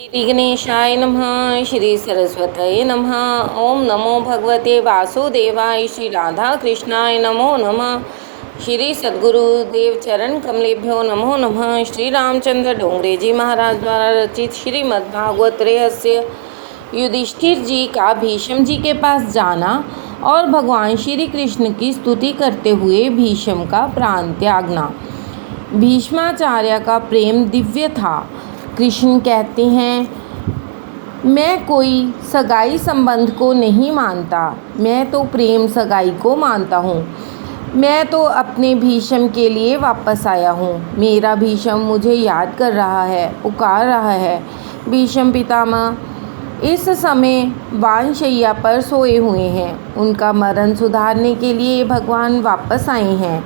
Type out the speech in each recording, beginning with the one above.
श्री गणेशाय नमः। श्री सरस्वतये नमः। ओम नमो भगवते वासुदेवाय। श्री राधा कृष्णाय नमो नमः। श्री सद्गुरुदेव चरण कमलेभ्यो नमो नमः। श्री रामचंद्र डोंगरे जी महाराज द्वारा रचित श्रीमद्भागवत रहस्य। युधिष्ठिर जी का भीष्म जी के पास जाना और भगवान श्री कृष्ण की स्तुति करते हुए भीष्म का प्राण त्यागना। भीष्माचार्य का प्रेम दिव्य था। कृष्ण कहते हैं, मैं कोई सगाई संबंध को नहीं मानता, मैं तो प्रेम सगाई को मानता हूँ। मैं तो अपने भीष्म के लिए वापस आया हूँ। मेरा भीष्म मुझे याद कर रहा है, पुकार रहा है। भीष्म पितामह इस समय वानशैया पर सोए हुए हैं। उनका मरण सुधारने के लिए भगवान वापस आए हैं।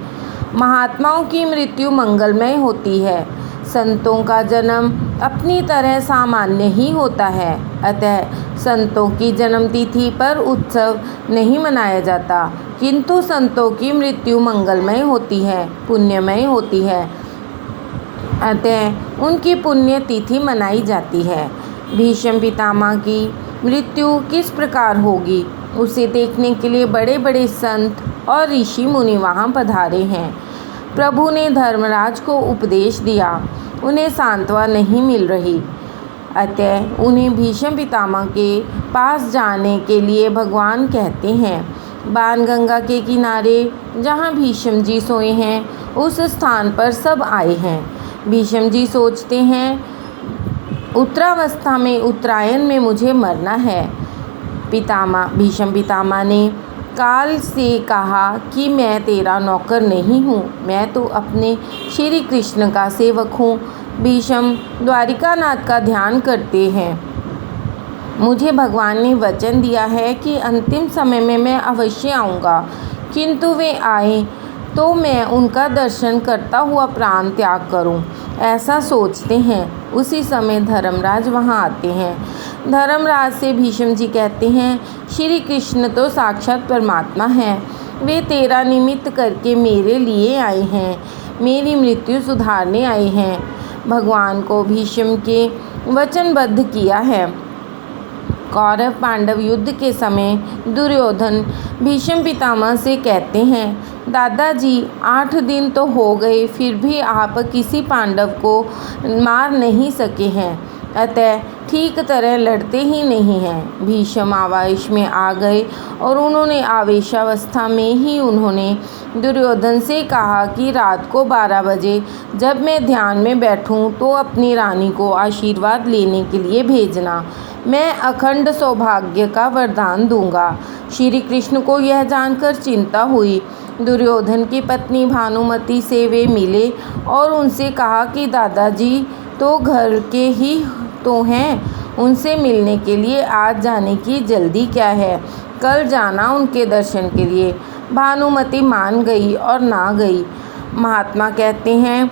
महात्माओं की मृत्यु मंगलमय होती है। संतों का जन्म अपनी तरह सामान्य ही होता है। अतः संतों की जन्मतिथि पर उत्सव नहीं मनाया जाता, किंतु संतों की मृत्यु मंगलमय होती है, पुण्यमय होती है। अतः उनकी पुण्य तिथि मनाई जाती है। भीष्म पितामह की मृत्यु किस प्रकार होगी, उसे देखने के लिए बड़े बड़े संत और ऋषि मुनि वहाँ पधारे हैं। प्रभु ने धर्मराज को उपदेश दिया, उन्हें सांत्वना नहीं मिल रही। अतः उन्हें भीष्म पितामह के पास जाने के लिए भगवान कहते हैं। बाणगंगा के किनारे जहाँ भीष्म जी सोए हैं, उस स्थान पर सब आए हैं। भीष्म जी सोचते हैं, उत्तरावस्था में उत्तरायण में मुझे मरना है। भीष्म पितामह ने काल से कहा कि मैं तेरा नौकर नहीं हूँ, मैं तो अपने श्री कृष्ण का सेवक हूँ। भीष्म द्वारिकानाथ का ध्यान करते हैं। मुझे भगवान ने वचन दिया है कि अंतिम समय में मैं अवश्य आऊँगा, किंतु वे आए तो मैं उनका दर्शन करता हुआ प्राण त्याग करूं, ऐसा सोचते हैं। उसी समय धर्मराज वहां आते हैं। धर्मराज से भीष्म जी कहते हैं, श्री कृष्ण तो साक्षात परमात्मा हैं, वे तेरा निमित्त करके मेरे लिए आए हैं, मेरी मृत्यु सुधारने आए हैं। भगवान को भीष्म के वचनबद्ध किया है। कौरव पांडव युद्ध के समय दुर्योधन भीष्म पितामह से कहते हैं, दादाजी 8 दिन तो हो गए, फिर भी आप किसी पांडव को मार नहीं सके हैं, अतः ठीक तरह लड़ते ही नहीं हैं। भीष्म आवेश में आ गए और उन्होंने आवेशावस्था में ही उन्होंने दुर्योधन से कहा कि रात को 12 बजे जब मैं ध्यान में बैठूं तो अपनी रानी को आशीर्वाद लेने के लिए भेजना, मैं अखंड सौभाग्य का वरदान दूंगा। श्री कृष्ण को यह जानकर चिंता हुई। दुर्योधन की पत्नी भानुमति से वे मिले और उनसे कहा कि दादाजी तो घर के ही तो हैं, उनसे मिलने के लिए आज जाने की जल्दी क्या है, कल जाना उनके दर्शन के लिए। भानुमति मान गई और ना गई। महात्मा कहते हैं,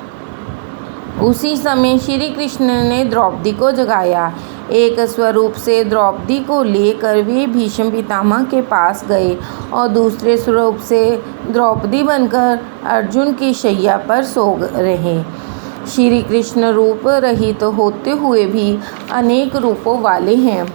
उसी समय श्री कृष्ण ने द्रौपदी को जगाया। एक स्वरूप से द्रौपदी को लेकर वे भीष्म पितामह के पास गए और दूसरे स्वरूप से द्रौपदी बनकर अर्जुन की शैया पर सो रहे। श्री कृष्ण रूप रहित होते हुए भी अनेक रूपों वाले हैं।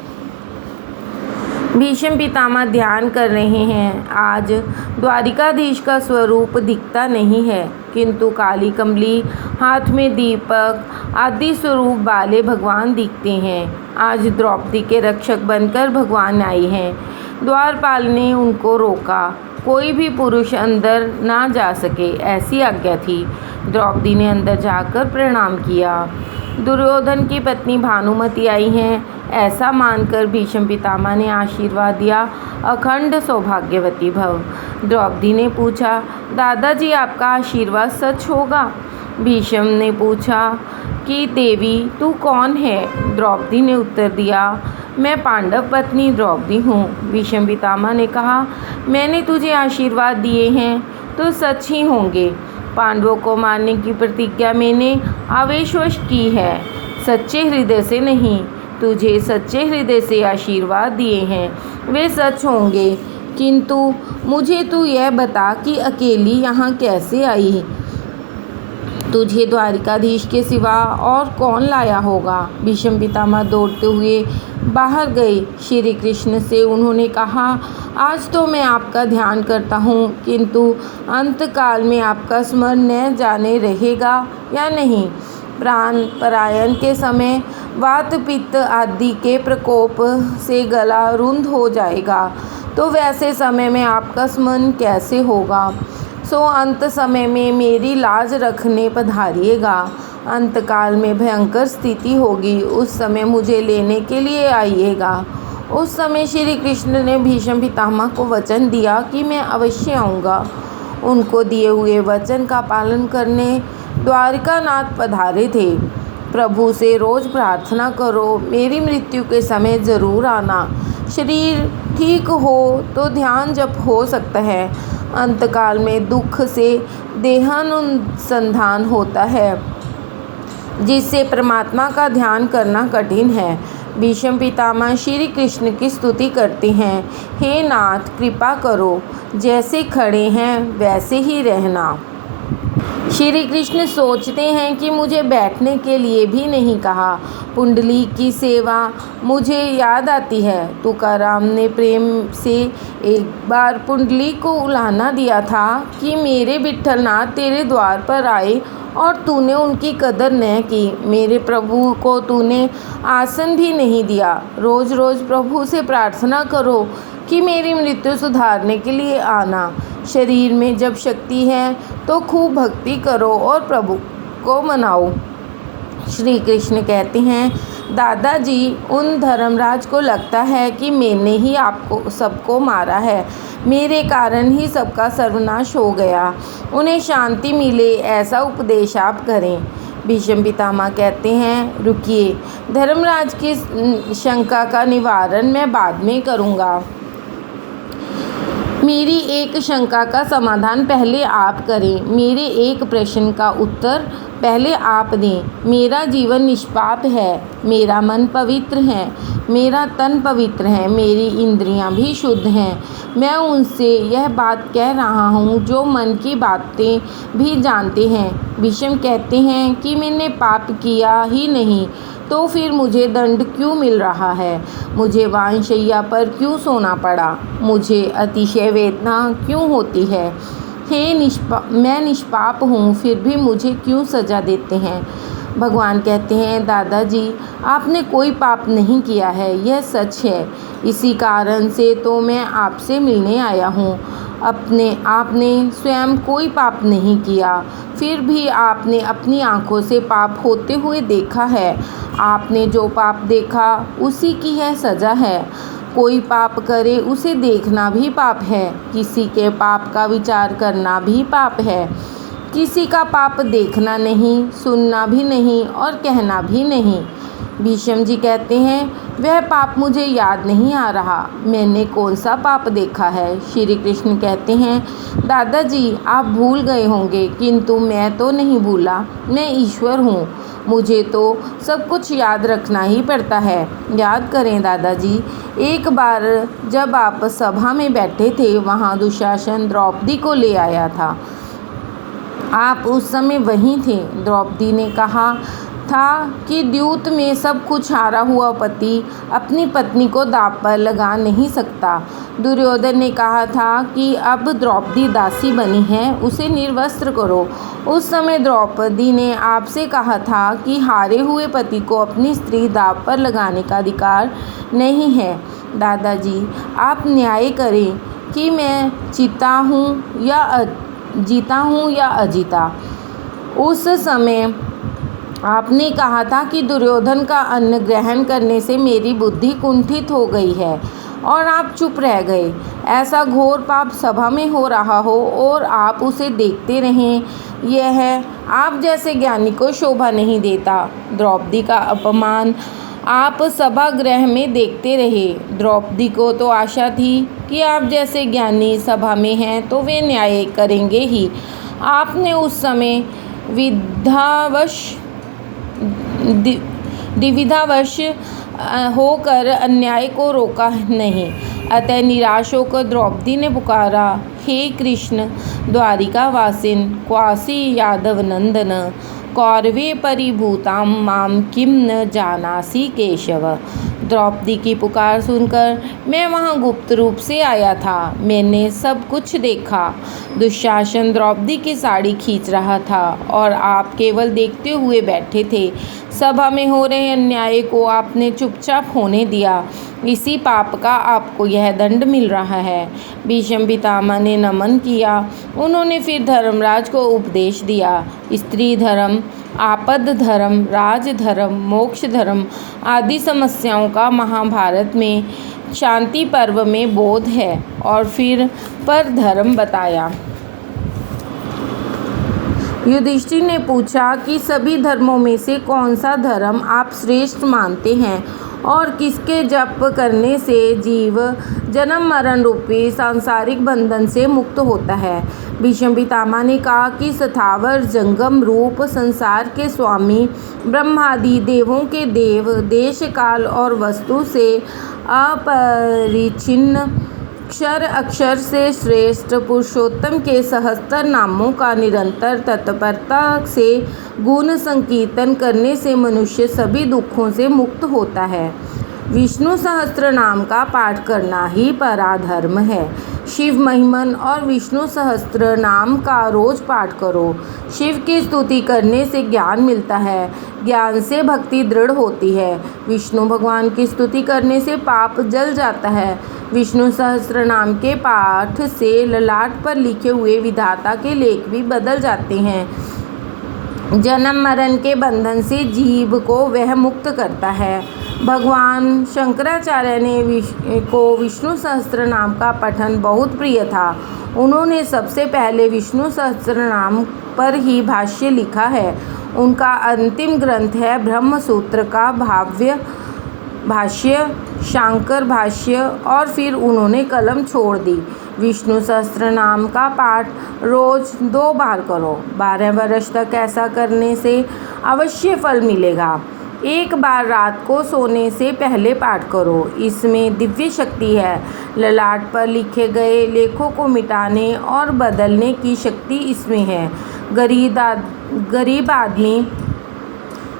भीष्म पितामह ध्यान कर रहे हैं। आज द्वारिकाधीश का स्वरूप दिखता नहीं है, किंतु काली कमली, हाथ में दीपक आदि स्वरूप वाले भगवान दिखते हैं। आज द्रौपदी के रक्षक बनकर भगवान आए हैं। द्वारपाल ने उनको रोका, कोई भी पुरुष अंदर ना जा सके, ऐसी आज्ञा थी। द्रौपदी ने अंदर जाकर प्रणाम किया। दुर्योधन की पत्नी भानुमति आई हैं, ऐसा मानकर भीष्म पितामह ने आशीर्वाद दिया, अखंड सौभाग्यवती भव। द्रौपदी ने पूछा, दादाजी आपका आशीर्वाद सच होगा? भीष्म ने पूछा कि देवी तू कौन है? द्रौपदी ने उत्तर दिया, मैं पांडव पत्नी द्रौपदी हूँ। भीष्म पितामह ने कहा, मैंने तुझे आशीर्वाद दिए हैं तो सच ही होंगे। पांडवों को मारने की प्रतिज्ञा मैंने आवेशवश की है, सच्चे हृदय से नहीं। तुझे सच्चे हृदय से आशीर्वाद दिए हैं, वे सच होंगे। किंतु मुझे तू यह बता कि अकेली यहाँ कैसे आई? तुझे द्वारिकाधीश के सिवा और कौन लाया होगा। भीष्म पितामह दौड़ते हुए बाहर गए। श्री कृष्ण से उन्होंने कहा, आज तो मैं आपका ध्यान करता हूँ, किंतु अंतकाल में आपका स्मरण न जाने रहेगा या नहीं। प्राण परायण के समय वात पित्त आदि के प्रकोप से गला रुंध हो जाएगा, तो वैसे समय में आपका स्मरण कैसे होगा। सो अंत समय में मेरी लाज रखने पधारिएगा। अंतकाल में भयंकर स्थिति होगी, उस समय मुझे लेने के लिए आइएगा। उस समय श्री कृष्ण ने भीष्म पितामह को वचन दिया कि मैं अवश्य आऊँगा। उनको दिए हुए वचन का पालन करने द्वारिकानाथ पधारे थे। प्रभु से रोज प्रार्थना करो, मेरी मृत्यु के समय जरूर आना। शरीर ठीक हो तो ध्यान जप हो सकता है। अंतकाल में दुख से देहानुसंधान होता है, जिससे परमात्मा का ध्यान करना कठिन है। भीष्म पितामह श्री कृष्ण की स्तुति करते हैं, हे नाथ कृपा करो, जैसे खड़े हैं वैसे ही रहना। श्री कृष्ण सोचते हैं कि मुझे बैठने के लिए भी नहीं कहा। पुंडलीक की सेवा मुझे याद आती है। तुकाराम ने प्रेम से एक बार पुंडलीक को उलाहना दिया था कि मेरे विट्ठलनाथ तेरे द्वार पर आए और तूने उनकी कदर न की। मेरे प्रभु को तूने आसन भी नहीं दिया। रोज़ रोज़ प्रभु से प्रार्थना करो कि मेरी मृत्यु सुधारने के लिए आना। शरीर में जब शक्ति है तो खूब भक्ति करो और प्रभु को मनाओ। श्री कृष्ण कहते हैं, दादाजी, उन धर्मराज को लगता है कि मैंने ही आपको सबको मारा है, मेरे कारण ही सबका सर्वनाश हो गया। उन्हें शांति मिले ऐसा उपदेश आप करें। भीष्म पितामह कहते हैं, रुकिए, धर्मराज की शंका का निवारण मैं बाद में करूँगा। मेरी एक शंका का समाधान पहले आप करें। मेरे एक प्रश्न का उत्तर पहले आप दें। मेरा जीवन निष्पाप है, मेरा मन पवित्र है, मेरा तन पवित्र है, मेरी इंद्रियां भी शुद्ध हैं। मैं उनसे यह बात कह रहा हूँ जो मन की बातें भी जानते हैं। भीष्म कहते हैं कि मैंने पाप किया ही नहीं, तो फिर मुझे दंड क्यों मिल रहा है। मुझे वानशैया पर क्यों सोना पड़ा, मुझे अतिशय वेदना क्यों होती है। मैं निष्पाप हूँ, फिर भी मुझे क्यों सज़ा देते हैं। भगवान कहते हैं, दादाजी, आपने कोई पाप नहीं किया है, यह सच है। इसी कारण से तो मैं आपसे मिलने आया हूँ। आपने स्वयं कोई पाप नहीं किया, फिर भी आपने अपनी आँखों से पाप होते हुए देखा है। आपने जो पाप देखा उसी की यह सज़ा है। कोई पाप करे उसे देखना भी पाप है, किसी के पाप का विचार करना भी पाप है। किसी का पाप देखना नहीं, सुनना भी नहीं और कहना भी नहीं। भीष्म जी कहते हैं, वह पाप मुझे याद नहीं आ रहा। मैंने कौन सा पाप देखा है। श्री कृष्ण कहते हैं, दादाजी, आप भूल गए होंगे, किंतु मैं तो नहीं भूला। मैं ईश्वर हूँ, मुझे तो सब कुछ याद रखना ही पड़ता है। याद करें दादाजी, एक बार जब आप सभा में बैठे थे, वहाँ दुशासन द्रौपदी को ले आया था। आप उस समय वहीं थे। द्रौपदी ने कहा था कि द्यूत में सब कुछ हारा हुआ पति अपनी पत्नी को दांव पर लगा नहीं सकता। दुर्योधन ने कहा था कि अब द्रौपदी दासी बनी है, उसे निर्वस्त्र करो। उस समय द्रौपदी ने आपसे कहा था कि हारे हुए पति को अपनी स्त्री दांव पर लगाने का अधिकार नहीं है। दादाजी, आप न्याय करें कि मैं जीता हूँ या अजीता। उस समय आपने कहा था कि दुर्योधन का अन्न ग्रहण करने से मेरी बुद्धि कुंठित हो गई है और आप चुप रह गए। ऐसा घोर पाप सभा में हो रहा हो और आप उसे देखते रहें, यह आप जैसे ज्ञानी को शोभा नहीं देता। द्रौपदी का अपमान आप सभागृह में देखते रहे। द्रौपदी को तो आशा थी कि आप जैसे ज्ञानी सभा में हैं तो वे न्याय करेंगे ही। आपने उस समय द्विविधावश होकर अन्याय को रोका नहीं। अतः निराश होकर द्रौपदी ने पुकारा, हे कृष्ण द्वारिकावासिन क्वासी यादव नंदन कौरवे परिभूतां माम किम न जानासी केशव। द्रौपदी की पुकार सुनकर मैं वहां गुप्त रूप से आया था। मैंने सब कुछ देखा। दुशासन द्रौपदी की साड़ी खींच रहा था और आप केवल देखते हुए बैठे थे। सभा में हो रहे अन्याय को आपने चुपचाप होने दिया। इसी पाप का आपको यह दंड मिल रहा है। भीष्म पितामह ने नमन किया। उन्होंने फिर धर्मराज को उपदेश दिया। स्त्री धर्म, आपद धर्म, राज धर्म, मोक्ष धर्म आदि समस्याओं का महाभारत में शांति पर्व में बोध है। और फिर पर धर्म बताया। युधिष्ठिर ने पूछा कि सभी धर्मों में से कौन सा धर्म आप श्रेष्ठ मानते हैं और किसके जप करने से जीव जन्म मरण रूपी सांसारिक बंधन से मुक्त होता है। भीष्म पितामह ने कहा कि स्थावर जंगम रूप संसार के स्वामी ब्रह्मादि देवों के देव, देश काल और वस्तु से अपरिच्छिन्न, क्षर अक्षर से श्रेष्ठ पुरुषोत्तम के सहस्त्र नामों का निरंतर तत्परता से गुण संकीर्तन करने से मनुष्य सभी दुखों से मुक्त होता है। विष्णु सहस्त्र नाम का पाठ करना ही पराधर्म है। शिव महिमन और विष्णु सहस्त्र नाम का रोज पाठ करो। शिव की स्तुति करने से ज्ञान मिलता है। ज्ञान से भक्ति दृढ़ होती है। विष्णु भगवान की स्तुति करने से पाप जल जाता है। विष्णु सहस्त्र नाम के पाठ से ललाट पर लिखे हुए विधाता के लेख भी बदल जाते हैं। जन्म मरण के बंधन से जीव को वह मुक्त करता है। भगवान शंकराचार्य को विष्णु सहस्त्र नाम का पठन बहुत प्रिय था। उन्होंने सबसे पहले विष्णु सहस्त्र नाम पर ही भाष्य लिखा है। उनका अंतिम ग्रंथ है ब्रह्म सूत्र का भाष्य, शांकर भाष्य, और फिर उन्होंने कलम छोड़ दी। विष्णु सहस्त्र नाम का पाठ रोज 2 बार करो। 12 वर्ष तक ऐसा करने से अवश्य फल मिलेगा। 1 बार रात को सोने से पहले पाठ करो। इसमें दिव्य शक्ति है। ललाट पर लिखे गए लेखों को मिटाने और बदलने की शक्ति इसमें है। गरीब आदमी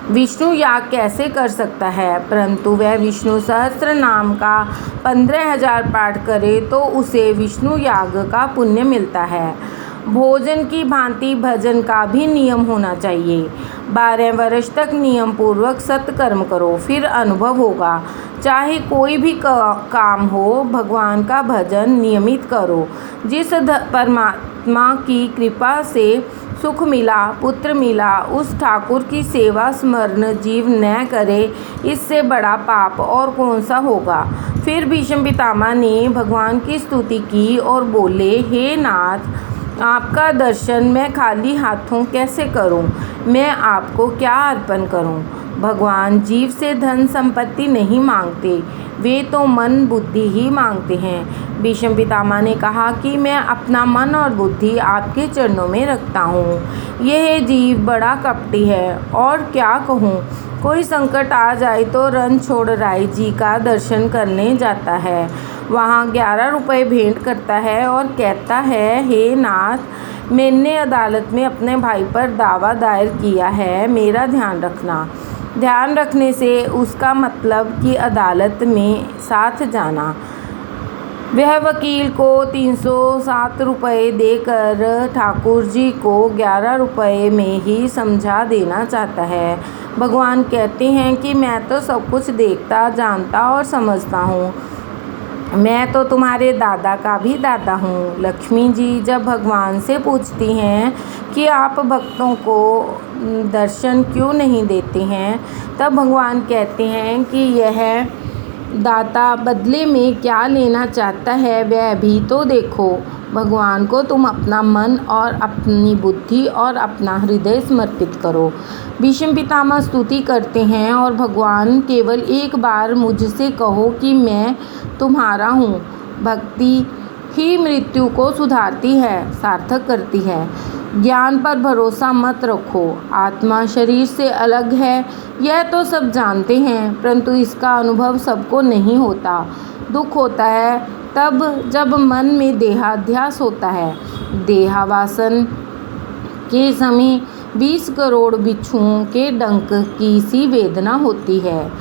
विष्णु याग कैसे कर सकता है, परंतु वह विष्णु सहस्त्र नाम का 15,000 पाठ करे तो उसे विष्णु याग का पुण्य मिलता है। भोजन की भांति भजन का भी नियम होना चाहिए। 12 वर्ष तक नियम पूर्वक सत्कर्म करो, फिर अनुभव होगा। चाहे कोई भी काम हो, भगवान का भजन नियमित करो। जिस परमात्मा की कृपा से सुख मिला, पुत्र मिला, उस ठाकुर की सेवा स्मरण जीव न करे, इससे बड़ा पाप और कौन सा होगा। फिर भीष्म पितामह ने भगवान की स्तुति की और बोले, हे नाथ, आपका दर्शन मैं खाली हाथों कैसे करूं? मैं आपको क्या अर्पण करूं? भगवान जीव से धन संपत्ति नहीं मांगते, वे तो मन बुद्धि ही मांगते हैं। भीष्म पितामह ने कहा कि मैं अपना मन और बुद्धि आपके चरणों में रखता हूँ। यह जीव बड़ा कपटी है और क्या कहूँ। कोई संकट आ जाए तो रण छोड़ राय जी का दर्शन करने जाता है। वहाँ 11 रुपये भेंट करता है और कहता है, हे नाथ, मैंने अदालत में अपने भाई पर दावा दायर किया है, मेरा ध्यान रखना। ध्यान रखने से उसका मतलब कि अदालत में साथ जाना। वह वकील को 307 रुपये देकर ठाकुर जी को 11 रुपये में ही समझा देना चाहता है। भगवान कहते हैं कि मैं तो सब कुछ देखता, जानता और समझता हूँ। मैं तो तुम्हारे दादा का भी दादा हूँ। लक्ष्मी जी जब भगवान से पूछती हैं कि आप भक्तों को दर्शन क्यों नहीं देते हैं, तब भगवान कहते हैं कि यह दाता बदले में क्या लेना चाहता है वह भी तो देखो। भगवान को तुम अपना मन और अपनी बुद्धि और अपना हृदय समर्पित करो। भीष्म पितामह स्तुति करते हैं और भगवान केवल एक बार मुझसे कहो कि मैं तुम्हारा हूँ। भक्ति ही मृत्यु को सुधारती है, सार्थक करती है। ज्ञान पर भरोसा मत रखो। आत्मा शरीर से अलग है, यह तो सब जानते हैं, परंतु इसका अनुभव सबको नहीं होता। दुख होता है तब जब मन में देहाध्यास होता है, देहावासन के समय 20 करोड़ बिच्छुओं के डंक की सी वेदना होती है।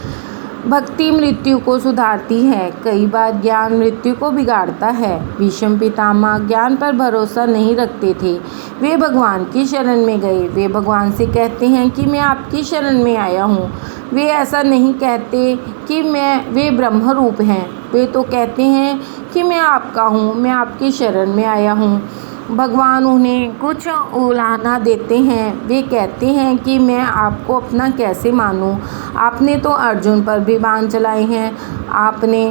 भक्ति मृत्यु को सुधारती है, कई बार ज्ञान मृत्यु को बिगाड़ता है। भीष्म पितामह ज्ञान पर भरोसा नहीं रखते थे, वे भगवान की शरण में गए। वे भगवान से कहते हैं कि मैं आपकी शरण में आया हूँ। वे ऐसा नहीं कहते कि वे ब्रह्म रूप हैं, वे तो कहते हैं कि मैं आपका हूँ, मैं आपकी शरण में आया हूँ। भगवान उन्हें कुछ उलाहना देते हैं। वे कहते हैं कि मैं आपको अपना कैसे मानूं? आपने तो अर्जुन पर भी बाण चलाए हैं, आपने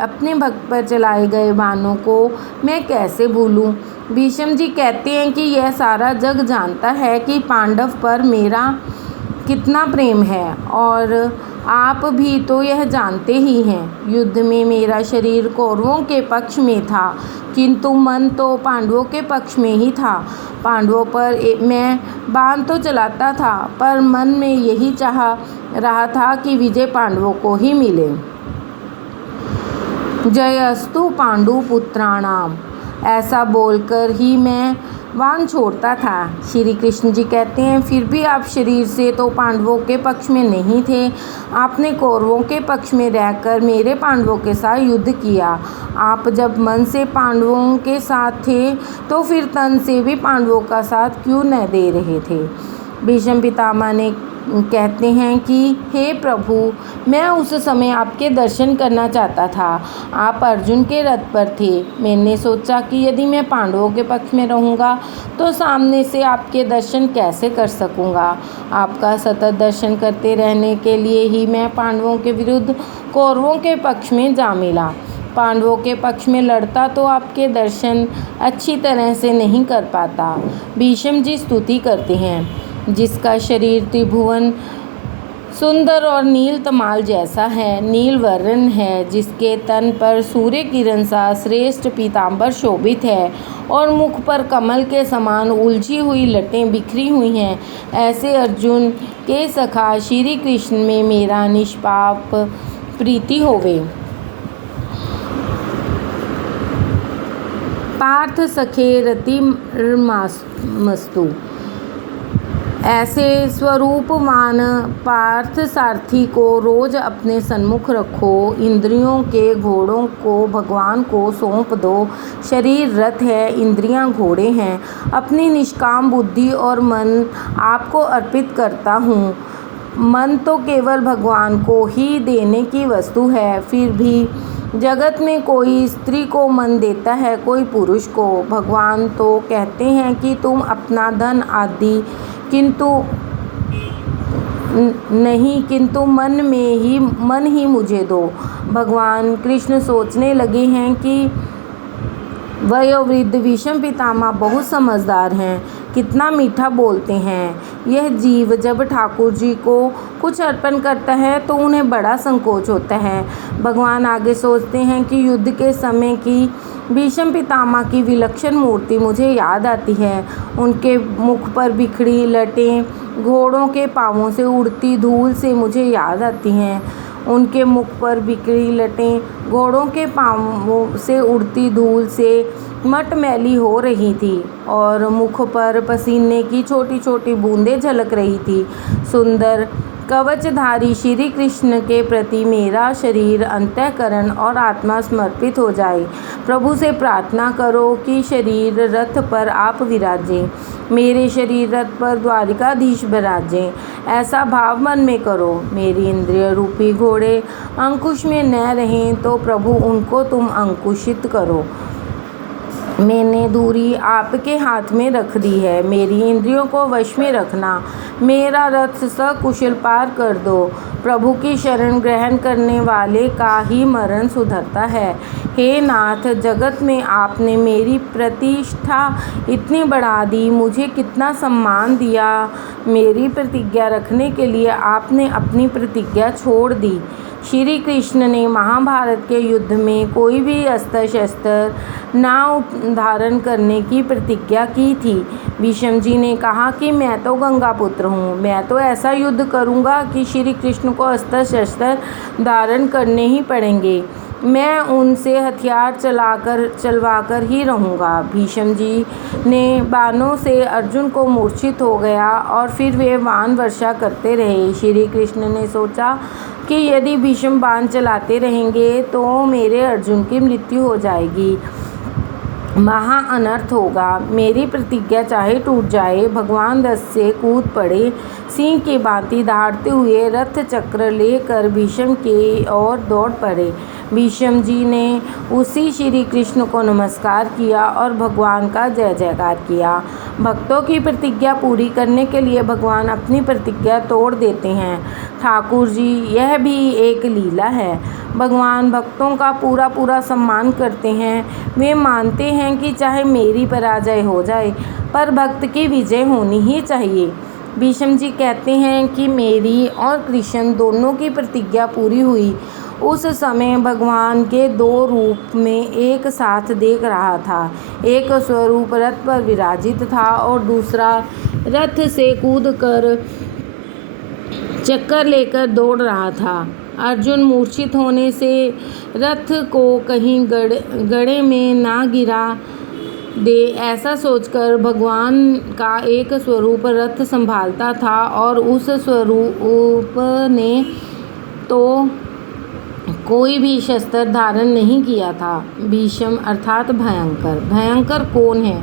अपने भक्त पर चलाए गए बाणों को मैं कैसे भूलूं? भीष्म जी कहते हैं कि यह सारा जग जानता है कि पांडव पर मेरा कितना प्रेम है, और आप भी तो यह जानते ही हैं। युद्ध में मेरा शरीर कौरवों के पक्ष में था, किंतु मन तो पांडवों के पक्ष में ही था। पांडवों पर मैं बाण तो चलाता था, पर मन में यही चाह रहा था कि विजय पांडवों को ही मिले। जयस्तु पांडु पुत्राणाम, ऐसा बोलकर ही मैं बाण छोड़ता था। श्री कृष्ण जी कहते हैं, फिर भी आप शरीर से तो पांडवों के पक्ष में नहीं थे। आपने कौरवों के पक्ष में रहकर मेरे पांडवों के साथ युद्ध किया। आप जब मन से पांडवों के साथ थे तो फिर तन से भी पांडवों का साथ क्यों न दे रहे थे? भीष्म पितामह ने कहते हैं कि हे प्रभु, मैं उस समय आपके दर्शन करना चाहता था। आप अर्जुन के रथ पर थे। मैंने सोचा कि यदि मैं पांडवों के पक्ष में रहूँगा तो सामने से आपके दर्शन कैसे कर सकूँगा। आपका सतत दर्शन करते रहने के लिए ही मैं पांडवों के विरुद्ध कौरवों के पक्ष में जा मिला। पांडवों के पक्ष में लड़ता तो आपके दर्शन अच्छी तरह से नहीं कर पाता। भीष्म जी स्तुति करते हैं, जिसका शरीर त्रिभुवन सुंदर और नील तमाल जैसा है, नील वर्ण है, जिसके तन पर सूर्य किरण सा श्रेष्ठ पीतांबर शोभित है और मुख पर कमल के समान उलझी हुई लटें बिखरी हुई हैं, ऐसे अर्जुन के सखा श्री कृष्ण में मेरा निष्पाप प्रीति होवे। पार्थ सखे रतिर्मस्तु, ऐसे स्वरूपवान पार्थ सारथी को रोज अपने सन्मुख रखो। इंद्रियों के घोड़ों को भगवान को सौंप दो। शरीर रथ है, इंद्रियां घोड़े हैं। अपनी निष्काम बुद्धि और मन आपको अर्पित करता हूँ। मन तो केवल भगवान को ही देने की वस्तु है। फिर भी जगत में कोई स्त्री को मन देता है, कोई पुरुष को। भगवान तो कहते हैं कि तुम अपना धन आदि किंतु मन ही मुझे दो। भगवान कृष्ण सोचने लगे हैं कि वयोवृद्ध भीष्म पितामह बहुत समझदार हैं, कितना मीठा बोलते हैं। यह जीव जब ठाकुर जी को कुछ अर्पण करता है तो उन्हें बड़ा संकोच होता है। भगवान आगे सोचते हैं कि युद्ध के समय की भीष्म पितामह की विलक्षण मूर्ति मुझे याद आती है। उनके मुख पर बिखरी लटें घोड़ों के पाँवों से उड़ती धूल से मुझे याद आती हैं। उनके मुख पर बिखरी लटें घोड़ों के पाँवों से उड़ती धूल से मटमैली हो रही थी और मुख पर पसीने की छोटी छोटी बूंदें झलक रही थी। सुंदर कवचधारी श्री कृष्ण के प्रति मेरा शरीर, अंतःकरण और आत्मा समर्पित हो जाए। प्रभु से प्रार्थना करो कि शरीर रथ पर आप विराजें, मेरे शरीर रथ पर द्वारिकाधीश विराजें। ऐसा भाव मन में करो। मेरी इंद्रिय रूपी घोड़े अंकुश में न रहें तो प्रभु उनको तुम अंकुशित करो। मैंने दूरी आपके हाथ में रख दी है, मेरी इंद्रियों को वश में रखना। मेरा रथ सकुशल पार कर दो। प्रभु की शरण ग्रहण करने वाले का ही मरण सुधरता है। हे नाथ, जगत में आपने मेरी प्रतिष्ठा इतनी बढ़ा दी, मुझे कितना सम्मान दिया। मेरी प्रतिज्ञा रखने के लिए आपने अपनी प्रतिज्ञा छोड़ दी। श्री कृष्ण ने महाभारत के युद्ध में कोई भी अस्त्र शस्त्र न धारण करने की प्रतिज्ञा की थी। भीष्म जी ने कहा कि मैं तो गंगा पुत्र हूँ, मैं तो ऐसा युद्ध करूँगा कि श्री कृष्ण कृष्ण को अस्त्र शस्त्र धारण करने ही पड़ेंगे। मैं उनसे हथियार चलवाकर ही रहूँगा। भीष्म जी ने बाणों से अर्जुन को मूर्छित हो गया और फिर वे बाण वर्षा करते रहे। श्री कृष्ण ने सोचा कि यदि भीष्म बाण चलाते रहेंगे तो मेरे अर्जुन की मृत्यु हो जाएगी, महा अनर्थ होगा। मेरी प्रतिज्ञा चाहे टूट जाए। भगवान रथ से कूद पड़े, सिंह की भांति दहाड़ते हुए रथ चक्र लेकर भीष्म की ओर दौड़ पड़े। भीष्म जी ने उसी श्री कृष्ण को नमस्कार किया और भगवान का जय जयकार किया। भक्तों की प्रतिज्ञा पूरी करने के लिए भगवान अपनी प्रतिज्ञा तोड़ देते हैं। ठाकुर जी, यह भी एक लीला है। भगवान भक्तों का पूरा सम्मान करते हैं। वे मानते हैं कि चाहे मेरी पराजय हो जाए पर भक्त की विजय होनी ही चाहिए। भीष्म जी कहते हैं कि मेरी और कृष्ण दोनों की प्रतिज्ञा पूरी हुई। उस समय भगवान के दो रूप में एक साथ देख रहा था। एक स्वरूप रथ पर विराजित था और दूसरा रथ से कूदकर चक्कर लेकर दौड़ रहा था। अर्जुन मूर्छित होने से रथ को कहीं गड्ढे में ना गिरा दे, ऐसा सोचकर भगवान का एक स्वरूप रथ संभालता था और उस स्वरूप ने तो कोई भी शस्त्र धारण नहीं किया था। भीष्म अर्थात भयंकर। भयंकर कौन है?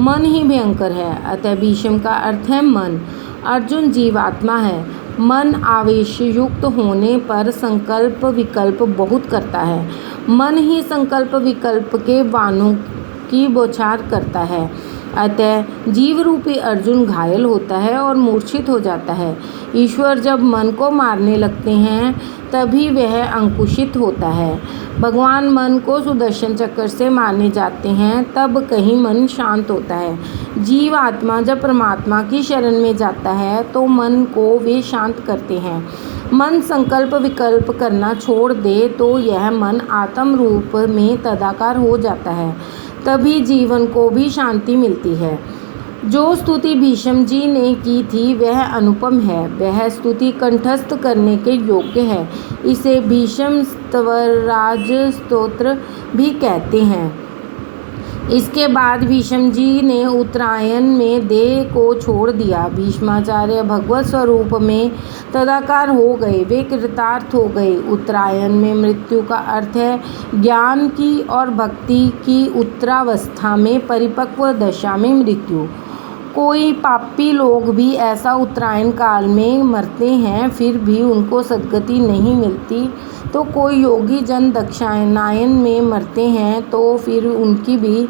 मन ही भयंकर है। अतः भीष्म का अर्थ है मन। अर्जुन जीवात्मा है। मन आवेश युक्त होने पर संकल्प विकल्प बहुत करता है। मन ही संकल्प विकल्प के बाणों की बौछार करता है। अतः जीव रूपी अर्जुन घायल होता है और मूर्छित हो जाता है। ईश्वर जब मन को मारने लगते हैं तभी वह अंकुशित होता है। भगवान मन को सुदर्शन चक्र से मारने जाते हैं तब कहीं मन शांत होता है। जीव आत्मा जब परमात्मा की शरण में जाता है तो मन को वे शांत करते हैं। मन संकल्प विकल्प करना छोड़ दे तो यह मन आत्म रूप में तदाकार हो जाता है। तभी जीवन को भी शांति मिलती है। जो स्तुति भीष्म जी ने की थी वह अनुपम है। वह स्तुति कंठस्थ करने के योग्य है। इसे भीष्म स्तवराज स्तोत्र भी कहते हैं। इसके बाद भीष्म जी ने उत्तरायण में देह को छोड़ दिया। भीष्माचार्य भगवत स्वरूप में तदाकार हो गए। वे कृतार्थ हो गए। उत्तरायण में मृत्यु का अर्थ है ज्ञान की और भक्ति की उत्तरावस्था में परिपक्व दशा में मृत्यु। कोई पापी लोग भी ऐसा उत्तरायण काल में मरते हैं फिर भी उनको सद्गति नहीं मिलती, तो कोई योगी जन दक्षिणायन में मरते हैं तो फिर उनकी भी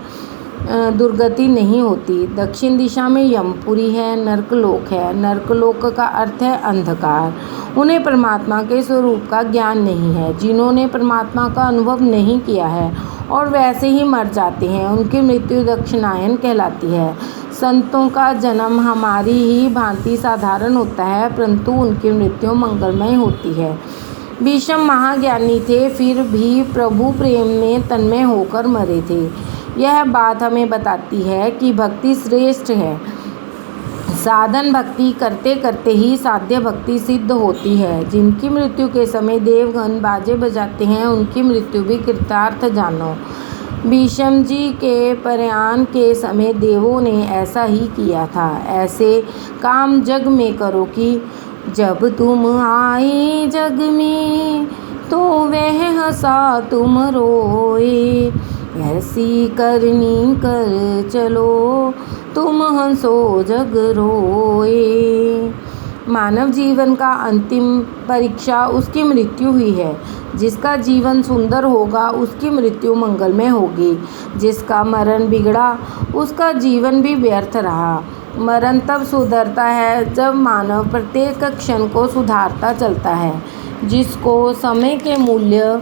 दुर्गति नहीं होती। दक्षिण दिशा में यमपुरी है, नरकलोक है। नरकलोक का अर्थ है अंधकार। उन्हें परमात्मा के स्वरूप का ज्ञान नहीं है। जिन्होंने परमात्मा का अनुभव नहीं किया है और वैसे ही मर जाते हैं उनकी मृत्यु दक्षिणायन कहलाती है। संतों का जन्म हमारी ही भांति साधारण होता है परंतु उनकी मृत्यु मंगलमय होती है। भीष्म महाज्ञानी थे फिर भी प्रभु प्रेम में तन्मय होकर मरे थे। यह बात हमें बताती है कि भक्ति श्रेष्ठ है। साधन भक्ति करते करते ही साध्य भक्ति सिद्ध होती है। जिनकी मृत्यु के समय देवगण बाजे बजाते हैं उनकी मृत्यु भी कृतार्थ जानो। भीष्म जी के प्रयाण के समय देवों ने ऐसा ही किया था। ऐसे काम जग में करो कि जब तुम आए जग में तो वह हंसा तुम रोए। ऐसी करनी कर चलो तुम हंसो जग रोए। मानव जीवन का अंतिम परीक्षा उसकी मृत्यु हुई है। जिसका जीवन सुंदर होगा उसकी मृत्यु मंगलमय होगी। जिसका मरण बिगड़ा उसका जीवन भी व्यर्थ रहा। मरण तब सुधरता है जब मानव प्रत्येक क्षण को सुधारता चलता है। जिसको समय के मूल्य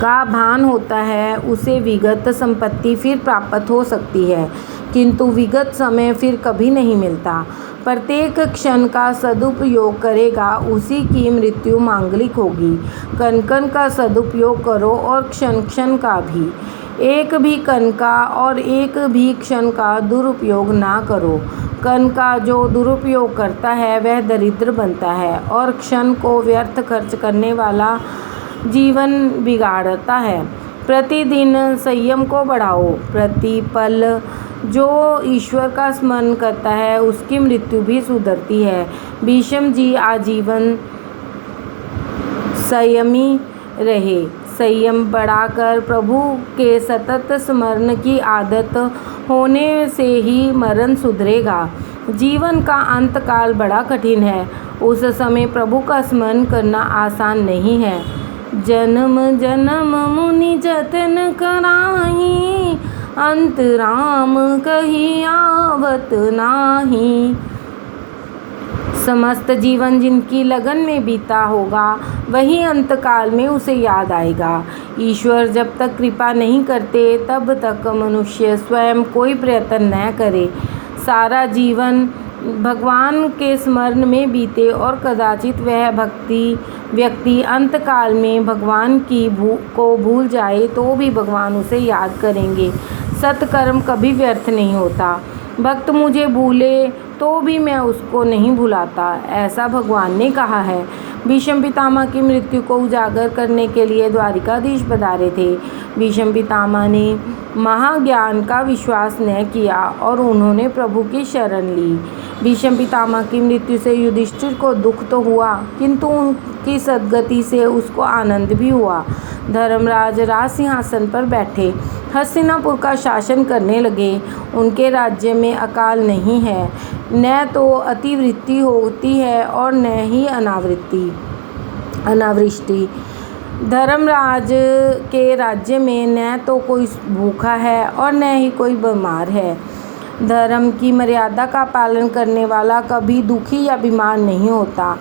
का भान होता है उसे विगत संपत्ति फिर प्राप्त हो सकती है किंतु विगत समय फिर कभी नहीं मिलता। प्रत्येक क्षण का सदुपयोग करेगा उसी की मृत्यु मांगलिक होगी। कण कण का सदुपयोग करो और क्षण क्षण का भी। एक भी कण का और एक भी क्षण का दुरुपयोग ना करो। कण का जो दुरुपयोग करता है वह दरिद्र बनता है और क्षण को व्यर्थ खर्च करने वाला जीवन बिगाड़ता है। प्रतिदिन संयम को बढ़ाओ। प्रतिपल जो ईश्वर का स्मरण करता है उसकी मृत्यु भी सुधरती है। भीष्म जी आजीवन संयमी रहे। संयम बढ़ाकर प्रभु के सतत स्मरण की आदत होने से ही मरण सुधरेगा। जीवन का अंतकाल बड़ा कठिन है। उस समय प्रभु का स्मरण करना आसान नहीं है। जन्म जन्म मुनि जतन कराही, अंत राम कही आवत नाही। समस्त जीवन जिनकी लगन में बीता होगा वही अंतकाल में उसे याद आएगा। ईश्वर जब तक कृपा नहीं करते तब तक मनुष्य स्वयं कोई प्रयत्न न करे। सारा जीवन भगवान के स्मरण में बीते और कदाचित वह व्यक्ति अंतकाल में भगवान को भूल जाए तो भी भगवान उसे याद करेंगे। सत्कर्म कभी व्यर्थ नहीं होता। भक्त मुझे भूले तो भी मैं उसको नहीं भुलाता, ऐसा भगवान ने कहा है। भीष्म पितामह की मृत्यु को उजागर करने के लिए द्वारिकाधीश पधारे थे। भीष्म पितामह ने महाज्ञान का विश्वास न किया और उन्होंने प्रभु की शरण ली। भीष्म पितामह की मृत्यु से युधिष्ठिर को दुख तो हुआ किंतु उनकी सद्गति से उसको आनंद भी हुआ। धर्मराज राज सिंहासन पर बैठे हस्तिनापुर का शासन करने लगे। उनके राज्य में अकाल नहीं है, न तो अतिवृष्टि होती है और न ही अनावृष्टि। धर्मराज के राज्य में न तो कोई भूखा है और न ही कोई बीमार है। धर्म की मर्यादा का पालन करने वाला कभी दुखी या बीमार नहीं होता।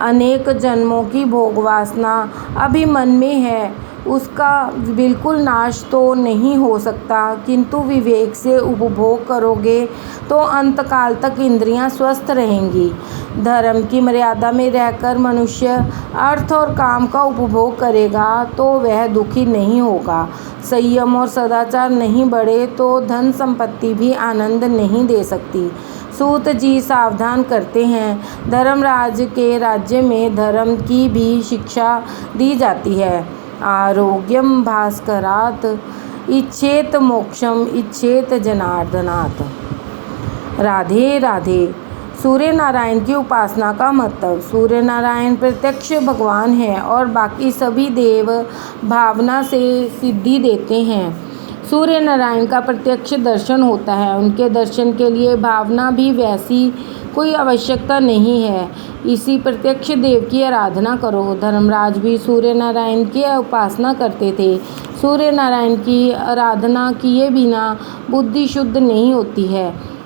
अनेक जन्मों की भोग वासना अभी मन में है, उसका बिल्कुल नाश तो नहीं हो सकता, किंतु विवेक से उपभोग करोगे तो अंतकाल तक इंद्रियां स्वस्थ रहेंगी। धर्म की मर्यादा में रहकर मनुष्य अर्थ और काम का उपभोग करेगा तो वह दुखी नहीं होगा। संयम और सदाचार नहीं बढ़े तो धन संपत्ति भी आनंद नहीं दे सकती। सूत जी सावधान करते हैं, धर्मराज के राज्य में धर्म की भी शिक्षा दी जाती है। आरोग्यम भास्करात् इच्छेत मोक्षम इच्छेत जनार्दनात्। राधे राधे। सूर्य नारायण की उपासना का महत्व। सूर्य नारायण प्रत्यक्ष भगवान हैं और बाकी सभी देव भावना से सिद्धि देते हैं। सूर्य नारायण का प्रत्यक्ष दर्शन होता है, उनके दर्शन के लिए भावना भी वैसी कोई आवश्यकता नहीं है। इसी प्रत्यक्ष देव की आराधना करो। धर्मराज भी सूर्य नारायण की उपासना करते थे। सूर्य नारायण की आराधना किए बिना बुद्धि शुद्ध नहीं होती है।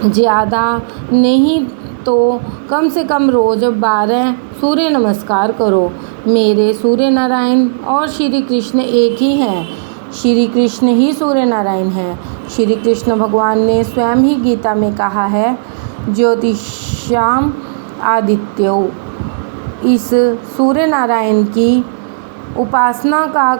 ज़्यादा नहीं तो कम से कम रोज़ 12 सूर्य नमस्कार करो। मेरे सूर्य नारायण और श्री कृष्ण एक ही हैं। श्री कृष्ण ही सूर्य नारायण हैं। श्री कृष्ण भगवान ने स्वयं ही गीता में कहा है, ज्योतिषाम आदित्यो। इस सूर्य नारायण की उपासना का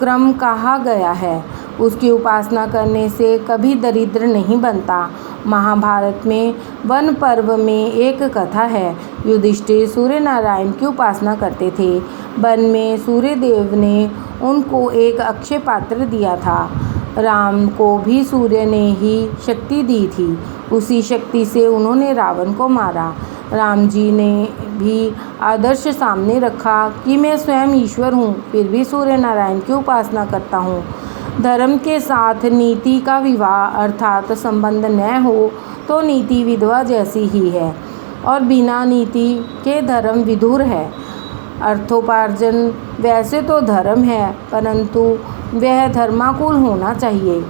क्रम कहा गया है। उसकी उपासना करने से कभी दरिद्र नहीं बनता। महाभारत में वन पर्व में एक कथा है। युधिष्ठिर सूर्य नारायण की उपासना करते थे। वन में सूर्य देव ने उनको एक अक्षय पात्र दिया था। राम को भी सूर्य ने ही शक्ति दी थी। उसी शक्ति से उन्होंने रावण को मारा। राम जी ने भी आदर्श सामने रखा कि मैं स्वयं ईश्वर हूँ, फिर भी सूर्य नारायण की उपासना करता हूँ। धर्म के साथ नीति का विवाह अर्थात संबंध न हो तो नीति विधवा जैसी ही है और बिना नीति के धर्म विधुर है। अर्थोपार्जन वैसे तो धर्म है, परंतु वह धर्माकुल होना चाहिए।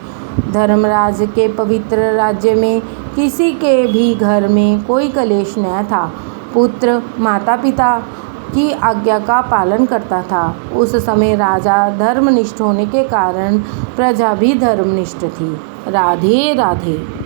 धर्मराज के पवित्र राज्य में किसी के भी घर में कोई कलेश न था। पुत्र माता पिता की आज्ञा का पालन करता था। उस समय राजा धर्मनिष्ठ होने के कारण प्रजा भी धर्मनिष्ठ थी। राधे राधे।